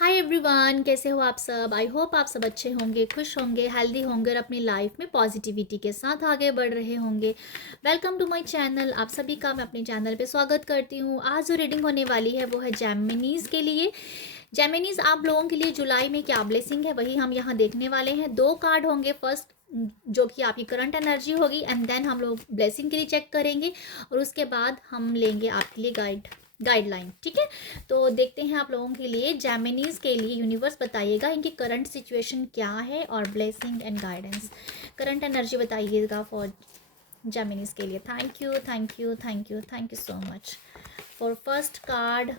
Hi everyone, कैसे हो आप सब। आई होप आप सब अच्छे होंगे, खुश होंगे, हेल्दी होंगे और अपनी लाइफ में पॉजिटिविटी के साथ आगे बढ़ रहे होंगे। Welcome to my channel. आप सभी का मैं अपने चैनल पे स्वागत करती हूँ। आज जो रीडिंग होने वाली है वो है जेमिनीज के लिए। जेमिनीज आप लोगों के लिए जुलाई में क्या ब्लेसिंग है वही हम यहाँ देखने वाले हैं। दो कार्ड होंगे, फर्स्ट जो कि आपकी करंट एनर्जी होगी एंड देन हम लोग ब्लेसिंग के लिए चेक करेंगे और उसके बाद हम लेंगे आपके लिए गाइडलाइन। ठीक है, तो देखते हैं आप लोगों के लिए जेमिनीज के लिए यूनिवर्स बताइएगा इनकी करंट सिचुएशन क्या है और blessing and guidance, current energy बताइएगा फॉर जेमिनीज के लिए। Thank you, thank you, thank you, thank you so much for first card.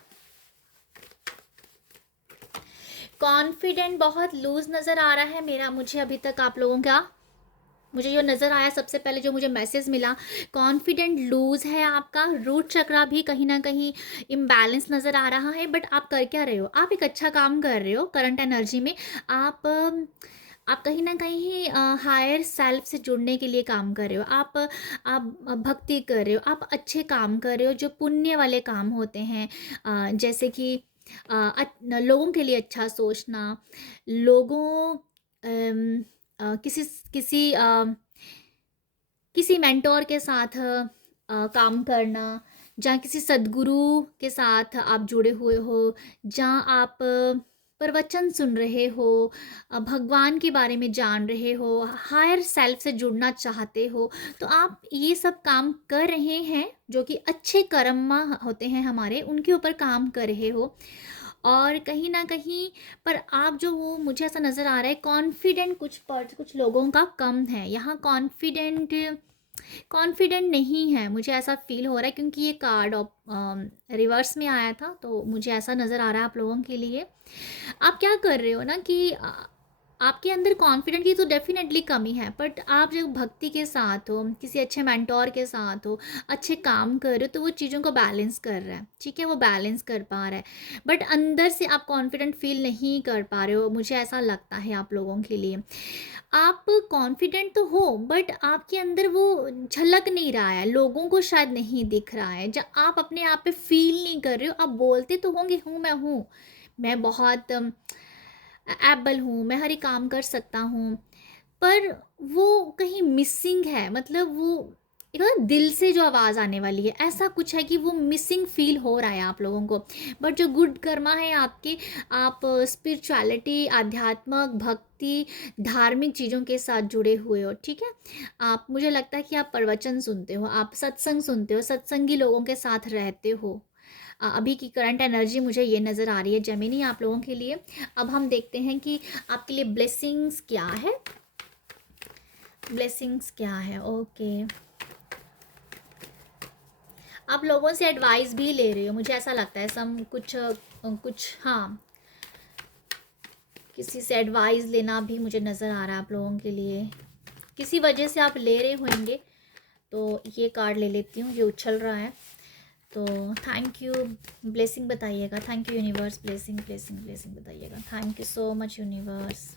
Confident बहुत लूज नज़र आ रहा है मेरा, मुझे अभी तक आप लोगों का मुझे जो नज़र आया सबसे पहले जो मुझे मैसेज मिला, कॉन्फिडेंट लूज है आपका। रूट चक्रा भी कहीं ना कहीं इम्बैलेंस नज़र आ रहा है। बट आप कर क्या रहे हो, आप एक अच्छा काम कर रहे हो करंट एनर्जी में। आप कहीं ना कहीं हायर सेल्फ से जुड़ने के लिए काम कर रहे हो। आप भक्ति कर रहे हो, आप अच्छे काम कर रहे हो जो पुण्य वाले काम होते हैं। जैसे कि लोगों के लिए अच्छा सोचना, लोगों अम, किसी किसी किसी मेंटोर के साथ काम करना, जहाँ किसी सदगुरु के साथ आप जुड़े हुए हो, जहाँ आप प्रवचन सुन रहे हो, भगवान के बारे में जान रहे हो, हायर सेल्फ से जुड़ना चाहते हो, तो आप ये सब काम कर रहे हैं जो कि अच्छे कर्म होते हैं हमारे, उनके ऊपर काम कर रहे हो। और कहीं ना कहीं पर आप जो हो, मुझे ऐसा नज़र आ रहा है कॉन्फिडेंट कुछ लोगों का कम है यहाँ। कॉन्फिडेंट नहीं है, मुझे ऐसा फील हो रहा है क्योंकि ये कार्ड रिवर्स में आया था, तो मुझे ऐसा नज़र आ रहा है आप लोगों के लिए। आप क्या कर रहे हो ना कि आपके अंदर कॉन्फिडेंट की तो डेफिनेटली कमी है, बट आप जब भक्ति के साथ हो, किसी अच्छे मेंटोर के साथ हो, अच्छे काम कर रहे हो, तो वो चीज़ों को बैलेंस कर रहा है। ठीक है, वो बैलेंस कर पा रहा है। बट अंदर से आप कॉन्फिडेंट फील नहीं कर पा रहे हो, मुझे ऐसा लगता है आप लोगों के लिए। आप कॉन्फिडेंट तो हो बट आपके अंदर वो झलक नहीं रहा है, लोगों को शायद नहीं दिख रहा है। जब आप अपने आप पे फील नहीं कर रहे हो, आप बोलते तो होंगे हूँ, मैं बहुत एबल हूँ, मैं हर एक काम कर सकता हूँ, पर वो कहीं मिसिंग है। मतलब वो एक होता है दिल से जो आवाज़ आने वाली है, ऐसा कुछ है कि वो मिसिंग फील हो रहा है आप लोगों को। बट जो गुड कर्मा है आपके, आप स्पिरिचुअलिटी, आध्यात्मक भक्ति, धार्मिक चीज़ों के साथ जुड़े हुए हो। ठीक है, आप, मुझे लगता है कि आप प्रवचन सुनते हो, आप सत्संग सुनते हो, सत्संगी लोगों के साथ रहते हो। अभी की करंट एनर्जी मुझे ये नज़र आ रही है जेमिनी आप लोगों के लिए। अब हम देखते हैं कि आपके लिए ब्लेसिंग्स क्या है। ब्लेसिंग्स क्या है, ओके। आप लोगों से एडवाइस भी ले रहे हो, मुझे ऐसा लगता है। सम कुछ हाँ, किसी से एडवाइस लेना भी मुझे नज़र आ रहा है आप लोगों के लिए। किसी वजह से आप ले रहे होंगे, तो ये कार्ड ले लेती हूँ, ये उछल रहा है। तो थैंक यू, ब्लेसिंग बताइएगा। Thank you universe, blessing blessing blessing बताइएगा। Thank you so much universe.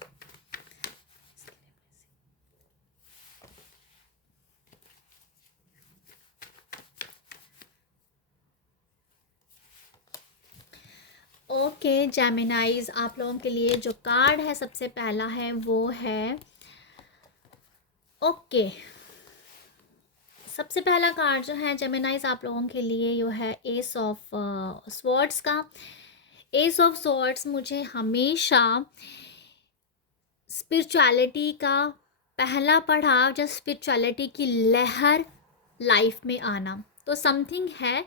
Okay Geminis, आप लोगों के लिए जो कार्ड है सबसे पहला है वो है, ओके, सबसे पहला कार्ड जो है जेमिनाइज आप लोगों के लिए वो है एस ऑफ स्वॉर्ड्स का। एस ऑफ स्वॉर्ड्स मुझे हमेशा स्पिरिचुअलिटी का पहला पड़ाव, जब स्पिरिचुअलिटी की लहर लाइफ में आना, तो समथिंग है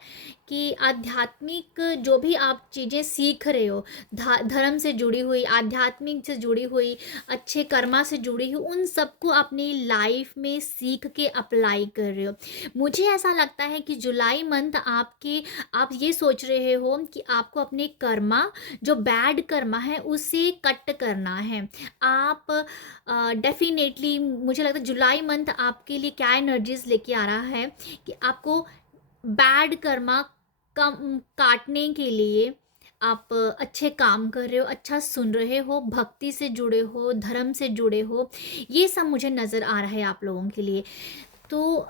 कि आध्यात्मिक जो भी आप चीज़ें सीख रहे हो, धर्म से जुड़ी हुई, आध्यात्मिक से जुड़ी हुई, अच्छे कर्मा से जुड़ी हुई, उन सबको अपनी लाइफ में सीख के अप्लाई कर रहे हो। मुझे ऐसा लगता है कि जुलाई मंथ आप ये सोच रहे हो कि आपको अपने कर्मा, जो बैड कर्मा है, उसे कट करना है। आप डेफिनेटली, मुझे लगता है जुलाई मंथ आपके लिए क्या एनर्जीज लेके आ रहा है कि आपको बैड कर्मा कम काटने के लिए आप अच्छे काम कर रहे हो, अच्छा सुन रहे हो, भक्ति से जुड़े हो, धर्म से जुड़े हो, ये सब मुझे नज़र आ रहा है आप लोगों के लिए। तो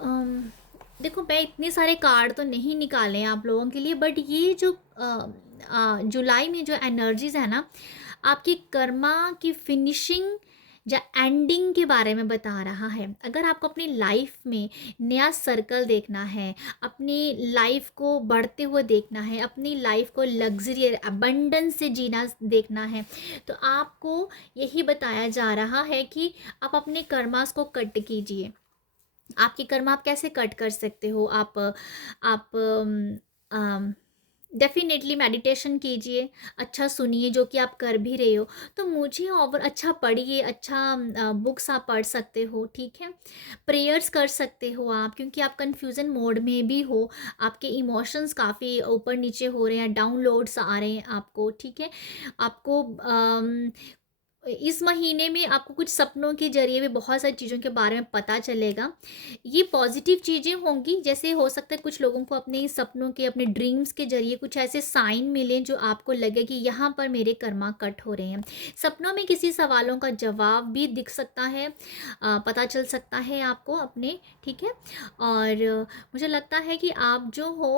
देखो, मैं इतने सारे कार्ड तो नहीं निकाले हैं आप लोगों के लिए, बट ये जो जुलाई में जो एनर्जीज़ है ना, आपकी कर्मा की फिनिशिंग या एंडिंग के बारे में बता रहा है। अगर आपको अपनी लाइफ में नया सर्कल देखना है, अपनी लाइफ को बढ़ते हुए देखना है, अपनी लाइफ को लग्ज़री अबंडेंस से जीना देखना है, तो आपको यही बताया जा रहा है कि आप अपने कर्मास को कट कीजिए। आपके कर्म आप कैसे कट कर सकते हो? आप डेफ़िनेटली मेडिटेशन कीजिए, अच्छा सुनिए जो कि आप कर भी रहे हो। तो मुझे और अच्छा पढ़िए, अच्छा बुक्स आप पढ़ सकते हो, ठीक है? प्रेयर्स कर सकते हो आप, क्योंकि आप कन्फ्यूज़न मोड में भी हो, आपके इमोशंस काफ़ी ऊपर-नीचे हो रहे हैं, डाउनलोड्स आ रहे हैं आपको, ठीक है? आपको इस महीने में आपको कुछ सपनों के ज़रिए भी बहुत सारी चीज़ों के बारे में पता चलेगा। ये पॉज़िटिव चीज़ें होंगी, जैसे हो सकता है कुछ लोगों को अपने सपनों के, अपने ड्रीम्स के ज़रिए कुछ ऐसे साइन मिलें जो आपको लगे कि यहाँ पर मेरे कर्मा कट हो रहे हैं। सपनों में किसी सवालों का जवाब भी दिख सकता है, पता चल सकता है आपको अपने, ठीक है? और मुझे लगता है कि आप जो हो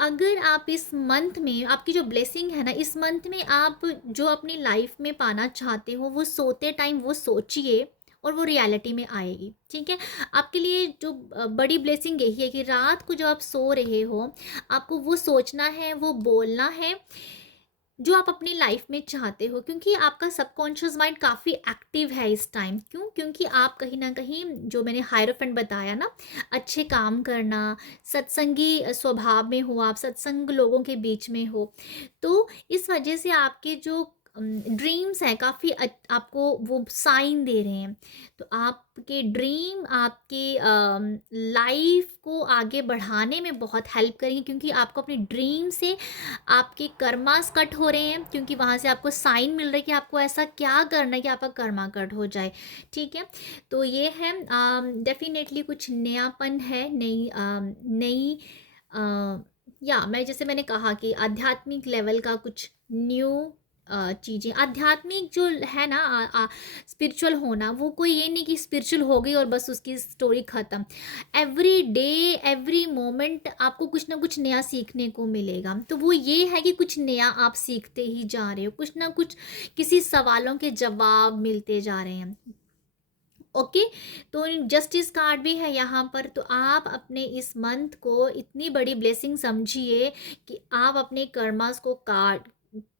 अगर आप इस मंथ में, आपकी जो ब्लेसिंग है ना, इस मंथ में आप जो अपनी लाइफ में पाना चाहते हो वो सोते टाइम वो सोचिए और वो रियलिटी में आएगी, ठीक है? आपके लिए जो बड़ी ब्लेसिंग यही है कि रात को जब आप सो रहे हो, आपको वो सोचना है, वो बोलना है जो आप अपनी लाइफ में चाहते हो, क्योंकि आपका सबकॉन्शियस माइंड काफ़ी एक्टिव है इस टाइम। क्यों? क्योंकि आप कहीं ना कहीं, जो मैंने हायरोफेंट बताया ना, अच्छे काम करना, सत्संगी स्वभाव में हो, आप सत्संग लोगों के बीच में हो, तो इस वजह से आपके जो ड्रीम्स हैं काफ़ी आपको वो साइन दे रहे हैं। तो आपके ड्रीम आपके लाइफ को आगे बढ़ाने में बहुत हेल्प करेंगे, क्योंकि आपको अपने ड्रीम से आपके कर्मास कट हो रहे हैं, क्योंकि वहाँ से आपको साइन मिल रहा है कि आपको ऐसा क्या करना है कि आपका कर्मा कट हो जाए, ठीक है? तो ये है डेफिनेटली कुछ नयापन है, नई या मैं, जैसे मैंने कहा कि आध्यात्मिक लेवल का कुछ न्यू चीज़ें, आध्यात्मिक जो है ना, स्पिरिचुअल होना, वो कोई ये नहीं कि स्पिरिचुअल हो गई और बस उसकी स्टोरी ख़त्म। एवरी डे, एवरी मोमेंट आपको कुछ ना कुछ नया सीखने को मिलेगा। तो वो ये है कि कुछ नया आप सीखते ही जा रहे हो, कुछ ना कुछ किसी सवालों के जवाब मिलते जा रहे हैं। ओके, तो जस्टिस कार्ड भी है यहाँ पर। तो आप अपने इस मंथ को इतनी बड़ी ब्लेसिंग समझिए कि आप अपने कर्मास को काट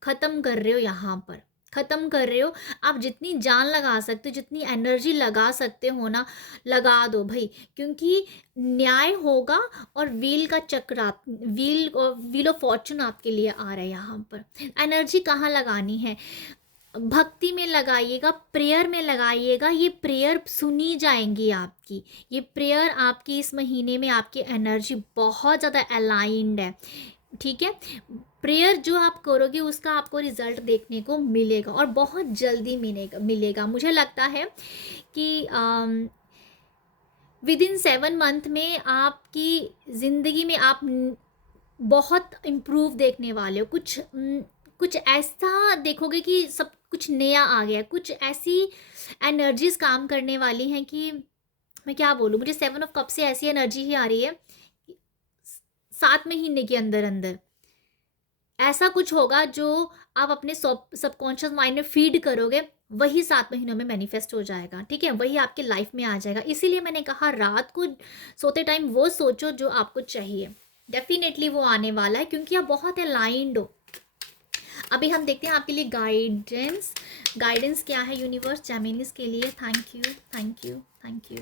ख़त्म कर रहे हो, यहाँ पर ख़त्म कर रहे हो। आप जितनी जान लगा सकते हो, जितनी एनर्जी लगा सकते हो ना, लगा दो भाई, क्योंकि न्याय होगा और व्हील का चक्र, आप व्हील ऑफ फॉर्चून आपके लिए आ रहा है यहाँ पर। एनर्जी कहाँ लगानी है? भक्ति में लगाइएगा, प्रेयर में लगाइएगा। ये प्रेयर सुनी जाएंगी आपकी, ये प्रेयर आपकी इस महीने में, आपकी एनर्जी बहुत ज़्यादा अलाइंड है, ठीक है? प्रेयर जो आप करोगे उसका आपको रिजल्ट देखने को मिलेगा और बहुत जल्दी मिलेगा। मुझे लगता है कि विद इन 7 मंथ में आपकी ज़िंदगी में आप बहुत इम्प्रूव देखने वाले हो। कुछ ऐसा देखोगे कि सब कुछ नया आ गया, कुछ ऐसी एनर्जीज काम करने वाली हैं कि मैं क्या बोलूँ। मुझे 7 ऑफ कप से ऐसी एनर्जी ही आ रही है, 7 महीने के अंदर अंदर ऐसा कुछ होगा जो आप अपने सबकॉन्शियस माइंड में फीड करोगे, वही 7 महीनों में मैनिफेस्ट हो जाएगा, ठीक है? वही आपके लाइफ में आ जाएगा। इसीलिए मैंने कहा रात को सोते टाइम वो सोचो जो आपको चाहिए, डेफिनेटली वो आने वाला है, क्योंकि आप बहुत अलाइंड हो। अभी हम देखते हैं आपके लिए गाइडेंस क्या है यूनिवर्स जेमिनीज के लिए। Thank you, thank you, thank you.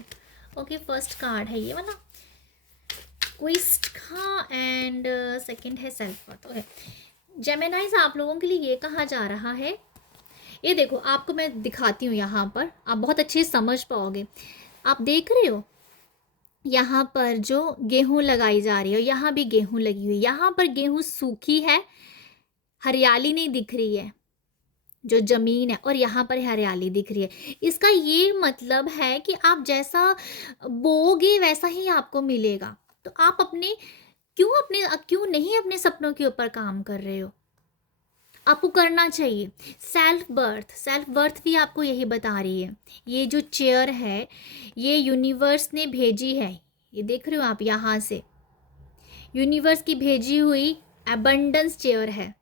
Okay, first card है ये वाला क्विस्ट का एंड सेकंड है सेल्फ वर्थ। ओके जेमिनाइज, आप लोगों के लिए ये कहा जा रहा है, ये देखो आपको मैं दिखाती हूँ यहाँ पर, आप बहुत अच्छे से समझ पाओगे। आप देख रहे हो यहाँ पर जो गेहूं लगाई जा रही है, यहाँ भी गेहूं लगी हुई है। यहाँ पर गेहूं सूखी है, हरियाली नहीं दिख रही है जो ज़मीन है, और यहाँ पर हरियाली दिख रही है। इसका ये मतलब है कि आप जैसा बोओगे वैसा ही आपको मिलेगा। तो आप क्यों नहीं अपने सपनों के ऊपर काम कर रहे हो? आपको करना चाहिए। सेल्फ बर्थ भी आपको यही बता रही है। ये जो चेयर है, ये यूनिवर्स ने भेजी है, ये देख रहे हो आप, यहाँ से यूनिवर्स की भेजी हुई एबंडेंस चेयर है,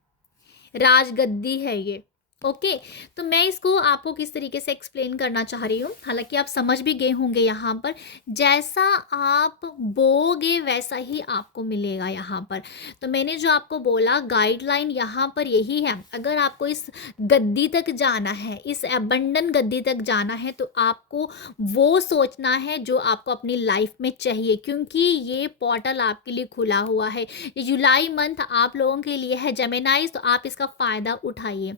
राजगद्दी है ये। ओके, तो मैं इसको आपको किस तरीके से एक्सप्लेन करना चाह रही हूँ, हालांकि आप समझ भी गए होंगे यहाँ पर। जैसा आप बोगे वैसा ही आपको मिलेगा यहाँ पर। तो मैंने जो आपको बोला गाइडलाइन यहाँ पर यही है, अगर आपको इस गद्दी तक जाना है, इस एबंडन गद्दी तक जाना है, तो आपको वो सोचना है जो आपको अपनी लाइफ में चाहिए, क्योंकि ये पोर्टल आपके लिए खुला हुआ है। ये जुलाई मंथ आप लोगों के लिए है जेमिनाइज, तो आप इसका फ़ायदा उठाइए।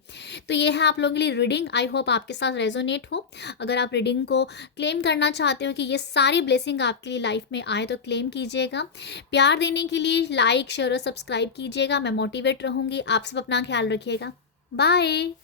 तो ये है आप लोगों के लिए रीडिंग, आई होप आपके साथ रेजोनेट हो। अगर आप रीडिंग को क्लेम करना चाहते हो कि ये सारी ब्लेसिंग आपके लिए लाइफ में आए, तो क्लेम कीजिएगा। प्यार देने के लिए लाइक शेयर और सब्सक्राइब कीजिएगा। मैं मोटिवेट रहूँगी। आप सब अपना ख्याल रखिएगा। बाय।